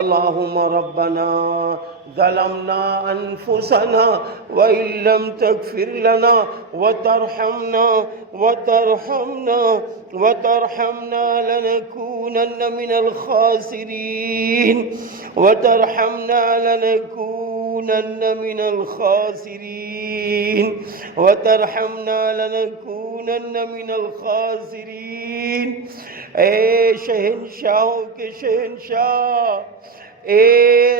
اللهم ربنا ظلمنا أنفسنا وإن لم تغفر لنا وترحمنا لنكونن من الخاسرين اے شہنشاہوں کے شہنشاہ، اے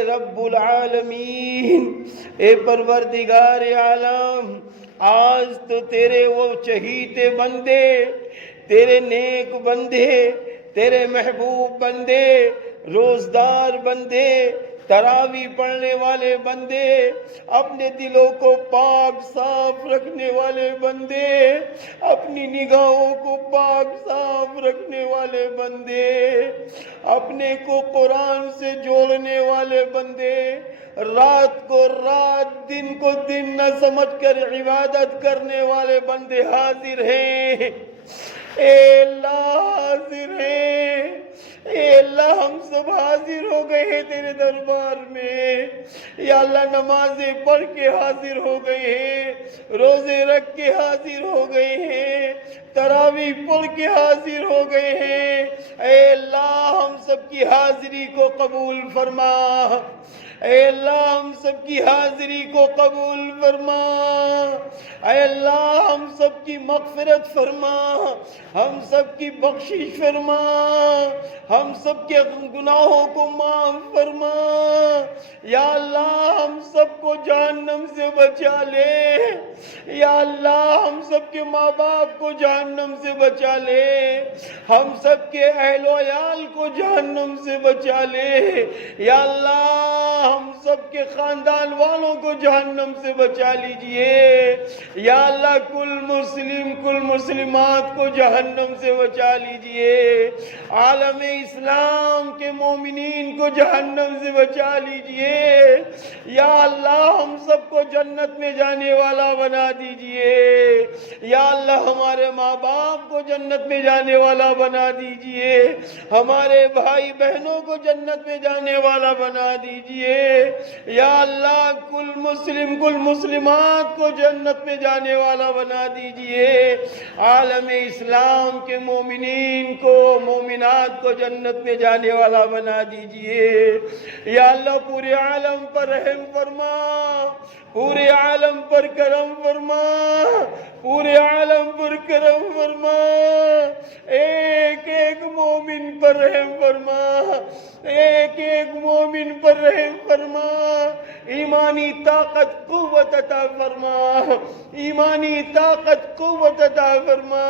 رب العالمین، اے پروردگار عالم، آج تو تیرے وہ چہیتے بندے، تیرے نیک بندے، تیرے محبوب بندے، روزدار بندے، تراوی پڑھنے والے بندے، اپنے دلوں کو پاک صاف رکھنے والے بندے، اپنی نگاہوں کو پاک صاف رکھنے والے بندے، اپنے کو قرآن سے جوڑنے والے بندے، رات کو رات دن کو دن نہ سمجھ کر عبادت کرنے والے بندے حاضر ہیں۔ اے اللہ حاضر ہیں، اے اللہ ہم سب حاضر ہو گئے ہیں تیرے دربار میں۔ یا اللہ نمازیں پڑھ کے حاضر ہو گئے ہیں، روزے رکھ کے حاضر ہو گئے ہیں، تراویح پڑھ کے حاضر ہو گئے ہیں۔ اے اللہ ہم سب کی حاضری کو قبول فرما، اے اللہ ہم سب کی حاضری کو قبول فرما، اے اللہ ہم سب کی مغفرت فرما، ہم سب کی بخشش فرما، ہم سب کے گناہوں کو معاف فرما۔ یا اللہ ہم سب کو جہنم سے بچا لے، یا اللہ ہم سب کے ماں باپ کو جہنم سے بچا لے، ہم سب کے اہل و عیال کو جہنم سے بچا لے، یا اللہ ہم سب کے خاندان والوں کو جہنم سے بچا لیجئے، یا اللہ کل مسلم کل مسلمات کو جہنم سے بچا لیجئے، عالم اسلام کے مومنین کو جہنم سے بچا لیجئے، یا اللہ ہم سب کو جنت میں جانے والا بنا دیجئے، یا اللہ ہمارے ماں باپ کو جنت میں جانے والا بنا دیجئے، ہمارے بھائی بہنوں کو جنت میں جانے والا بنا دیجئے، یا اللہ کل مسلم کل مسلمات کو جنت میں جانے والا بنا دیجئے، عالم اسلام کے مومنین کو مومنات کو جنت میں جانے والا بنا دیجئے، یا اللہ پورے عالم پر رحم فرما، پورے عالم پر کرم فرما، پورے عالم پر کرم فرما، ایک ایک مومن پر رحم فرما، ایک ایک مومن پر رحم فرما، ایمانی طاقت قوت عطا فرما، ایمانی طاقت قوت عطا فرما،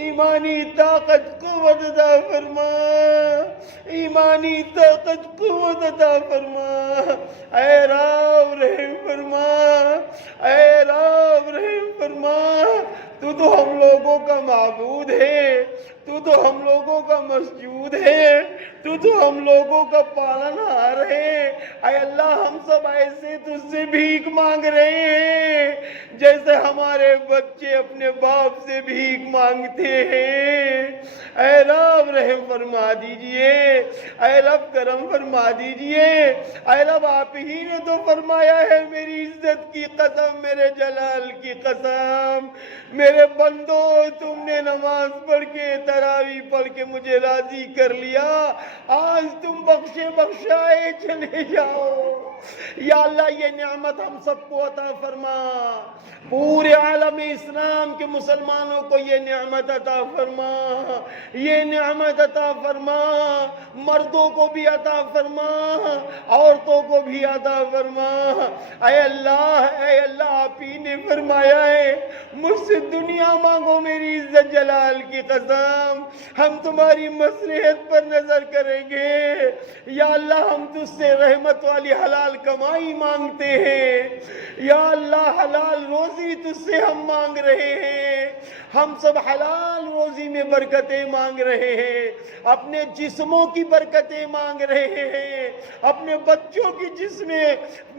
ایمانی طاقت قوت عطا فرما، ایمانی طاقت قوت عطا فرما، اے رب رحم فرما، اے رب رحم فرما، تو تو ہم لوگوں کا معبود ہے، تو تو ہم لوگوں کا مسجود ہے، تو تو ہم لوگوں کا پالنہار ہے، اے اللہ ہم سب ایسے تجھ سے بھیک مانگ رہے ہیں جیسے ہمارے بچے اپنے باپ سے بھیک مانگتے ہیں۔ اے رب رحم فرما دیجئے، اے رب کرم فرما دیجئے، اے رب آپ ہی نے تو فرمایا ہے میری عزت کی قسم، میرے جلال کی قسم، میرے بندو تم نے نماز پڑھ کے تراویح پڑھ کے مجھے راضی کر لیا، آج تم بخشے بخشائے چلے جاؤ۔ یا اللہ یہ نعمت ہم سب کو عطا فرما، پورے عالم اسلام کے مسلمانوں کو یہ نعمت عطا فرما، یہ نعمت عطا فرما، مردوں کو بھی عطا فرما، عورتوں کو بھی عطا فرما۔ اے اللہ آپ ہی نے فرمایا ہے مجھ سے دنیا مانگو میری عزت جلال کی قسم، ہم تمہاری مصلحت پر نظر کریں گے، یا اللہ ہم تجھ سے رحمت والی حلال کمائی مانگتے ہیں، یا اللہ حلال روزی تجھ سے ہم مانگ رہے ہیں، ہم سب حلال روزی میں برکتیں مانگ رہے ہیں، اپنے جسموں کی برکتیں مانگ رہے ہیں، اپنے بچوں کی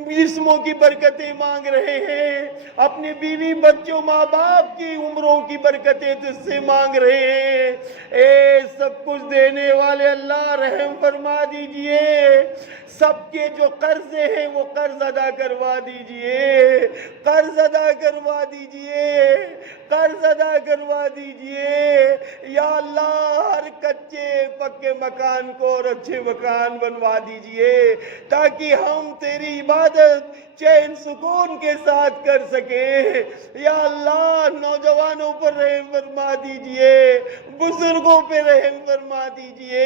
جسموں کی برکتیں مانگ رہے ہیں، اپنے بیوی بچوں ماں باپ کی عمروں کی برکتیں تجھ سے مانگ رہے ہیں۔ اے سب کچھ دینے والے اللہ رحم فرما دیجئے، سب کے جو قرض ہیں وہ قرض ادا کروا دیجئے، قرض ادا کروا دیجئے، قرض ادا کروا دیجئے یا اللہ۔ ہر کچے پکے مکان کو اور اچھے مکان بنوا دیجئے تاکہ ہم تیری عبادت چین سکون کے ساتھ کر سکیں یا اللہ۔ نوجوانوں پر رحم فرما دیجئے، بزرگوں پہ رحم فرما دیجئے۔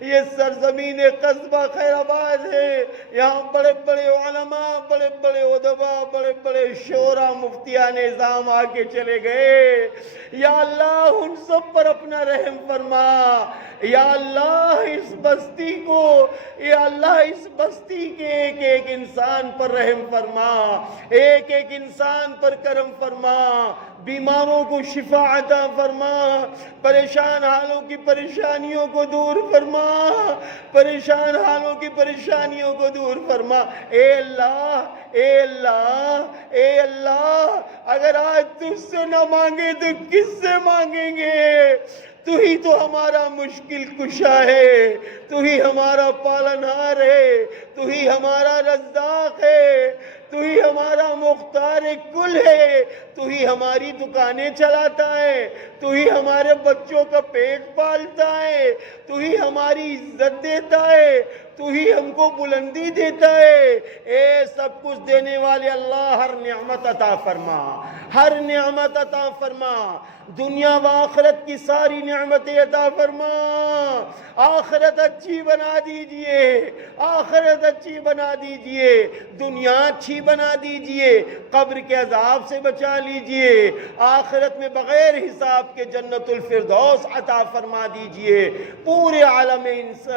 یہ سرزمین قصبہ خیر آباد ہے، یہاں بڑے بڑے علماء، بڑے بڑے ادباء، بڑے بڑے شعراء، مفتیان نظام آ کے چلے گئے یا اللہ، ان سب پر اپنا رحم فرما یا اللہ۔ اس بستی کو یا اللہ، اس بستی کے ایک ایک انسان پر رحم فرما، ایک ایک انسان پر کرم فرما، بیماروں کو شفا عطا فرما، پریشان حالوں کی پریشانیوں کو دور فرما، پریشان حالوں کی پریشانیوں کو دور فرما۔ اے اللہ، اے اللہ، اے اللہ، اگر آج تجھ سے نہ مانگے تو کس سے مانگیں گے؟ تو ہی تو ہمارا مشکل کشا ہے، تو ہی ہمارا پالنہار ہے، تو ہی ہمارا رزاق ہے، تو ہی ہمارا مختار کل ہے، تو ہی ہماری دکانیں چلاتا ہے، تو ہی ہمارے بچوں کا پیٹ پالتا ہے، تو ہی ہماری عزت دیتا ہے، تو ہی ہم کو بلندی دیتا ہے۔ اے سب کچھ دینے والے اللہ، ہر نعمت عطا فرما، ہر نعمت عطا فرما، دنیا و آخرت کی ساری نعمتیں عطا فرما۔ آخرت اچھی بنا دیجئے، آخرت اچھی بنا دیجئے، دنیا اچھی بنا دیجئے، قبر کے عذاب سے بچا لیجئے، آخرت میں بغیر حساب کے جنت الفردوس عطا فرما دیجئے، پورے عالم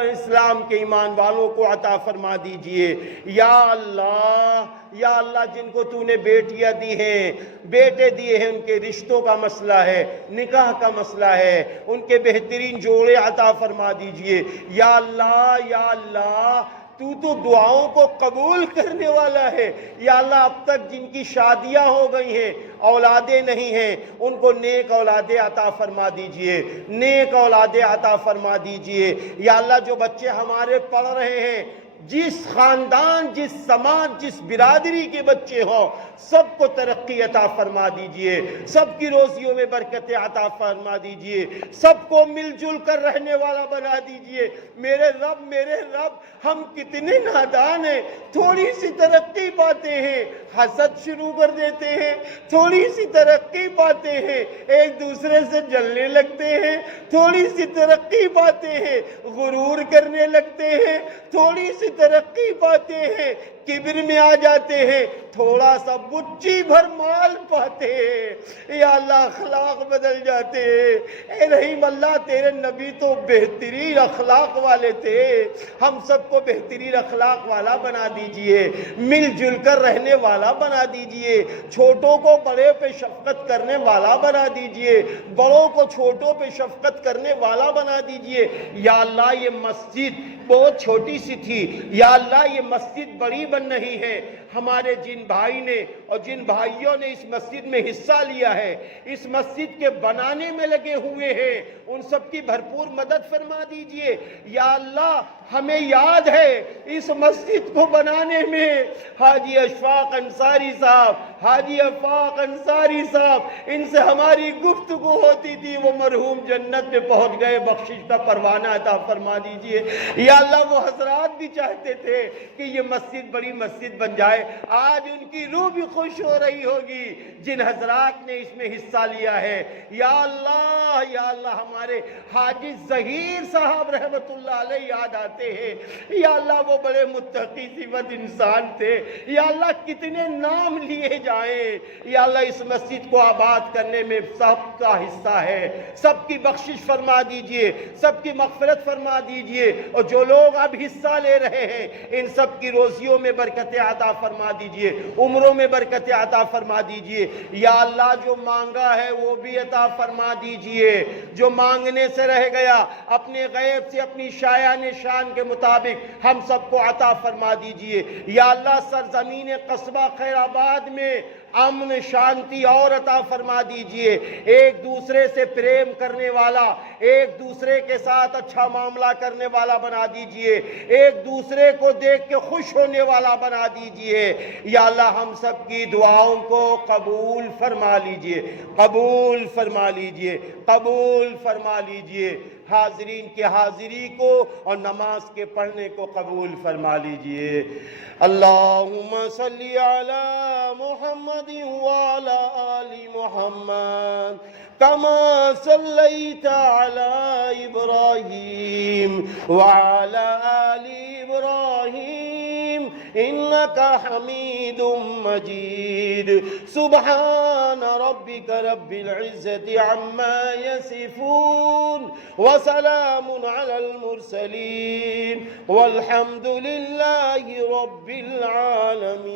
اسلام کے ایمان والوں کو عطا فرما دیجئے یا اللہ۔ یا اللہ، جن کو تو نے بیٹیاں دی ہیں، بیٹے دیے ہیں، ان کے رشتوں کا مسئلہ ہے، نکاح کا مسئلہ ہے، ان کے بہترین جوڑے عطا فرما دیجئے یا اللہ۔ یا اللہ، تو دعاؤں کو قبول کرنے والا ہے یا اللہ۔ اب تک جن کی شادیاں ہو گئی ہیں، اولادیں نہیں ہیں، ان کو نیک اولادیں عطا فرما دیجئے، نیک اولادیں عطا فرما دیجئے یا اللہ۔ جو بچے ہمارے پڑھ رہے ہیں، جس خاندان، جس سماج، جس برادری کے بچے ہوں، سب کو ترقی عطا فرما دیجئے، سب کی روزیوں میں برکتیں عطا فرما دیجئے، سب کو مل جل کر رہنے والا بنا دیجئے۔ میرے رب، میرے رب، ہم کتنے نادان ہیں، تھوڑی سی ترقی پاتے ہیں حسد شروع کر دیتے ہیں، تھوڑی سی ترقی پاتے ہیں ایک دوسرے سے جلنے لگتے ہیں، تھوڑی سی ترقی پاتے ہیں غرور کرنے لگتے ہیں، تھوڑی سی ترقی پاتے ہیں کبر میں آ جاتے ہیں، تھوڑا سا بچی بھر مال پاتے ہیں یا اللہ اخلاق بدل جاتے ہیں۔ اے رحیم اللہ، تیرے نبی تو بہترین اخلاق والے تھے، ہم سب کو بہترین اخلاق والا بنا دیجئے، مل جل کر رہنے والا بنا دیجئے، چھوٹوں کو بڑے پہ شفقت کرنے والا بنا دیجئے، بڑوں کو چھوٹوں پہ شفقت کرنے والا بنا دیجئے یا اللہ۔ یہ مسجد بہت چھوٹی سی تھی یا اللہ، یہ مسجد بڑی بن رہی ہے، ہمارے جن بھائی نے اور جن بھائیوں نے اس مسجد میں حصہ لیا ہے، اس مسجد کے بنانے میں لگے ہوئے ہیں، ان سب کی بھرپور مدد فرما دیجئے یا اللہ۔ ہمیں یاد ہے اس مسجد کو بنانے میں حاجی اشفاق انصاری صاحب، حاجی افاق انصاری صاحب، ان سے ہماری گفتگو ہوتی تھی، وہ مرحوم جنت میں پہنچ گئے، بخشش کا پروانہ عطا فرما دیجئے یا اللہ۔ وہ حضرات بھی چاہتے تھے کہ یہ مسجد بڑی مسجد بن جائے، آج ان کی روح بھی خوش ہو رہی ہوگی جن حضرات نے اس میں حصہ لیا ہے یا اللہ۔ یا اللہ، ہمارے حاجی ظہیر صاحب رحمت اللہ علیہ یاد آتے ہیں یا اللہ، وہ بڑے متقی صفت انسان تھے یا اللہ، کتنے نام لیے جائیں۔ یا اللہ اس مسجد کو آباد کرنے میں سب کا حصہ ہے، سب کی بخشش فرما دیجئے، سب کی مغفرت فرما دیجئے، اور جو لوگ اب حصہ لے رہے ہیں ان سب کی روزیوں میں برکت عطا فرما دیجئے، عمروں میں برکت عطا فرما دیجئے۔ یا اللہ جو مانگا ہے وہ بھی عطا فرما دیجئے، جو مانگنے سے رہ گیا اپنے غیب سے اپنی شایع نشان کے مطابق ہم سب کو عطا فرما دیجئے۔ یا اللہ سرزمین قصبہ خیر آباد میں امن شانتی اور عطا فرما دیجئے، ایک دوسرے سے پریم کرنے والا، ایک دوسرے کے ساتھ اچھا معاملہ کرنے والا بنا دیجئے، ایک دوسرے کو دیکھ کے خوش ہونے والا بنا دیجئے۔ یا اللہ ہم سب کی دعاؤں کو قبول فرما لیجئے، قبول فرما لیجئے، قبول فرما لیجئے۔ حاضرین کی حاضری کو اور نماز کے پڑھنے کو قبول فرما لیجئے۔ اللہم صلی علی محمد وعلی آل محمد کما صلیت علی ابراہیم وعلی آل ابراہیم انکا حمید مجید۔ سبحان ربک رب العزت عما یصفون وسلام علی المرسلین والحمد للہ رب العالمین۔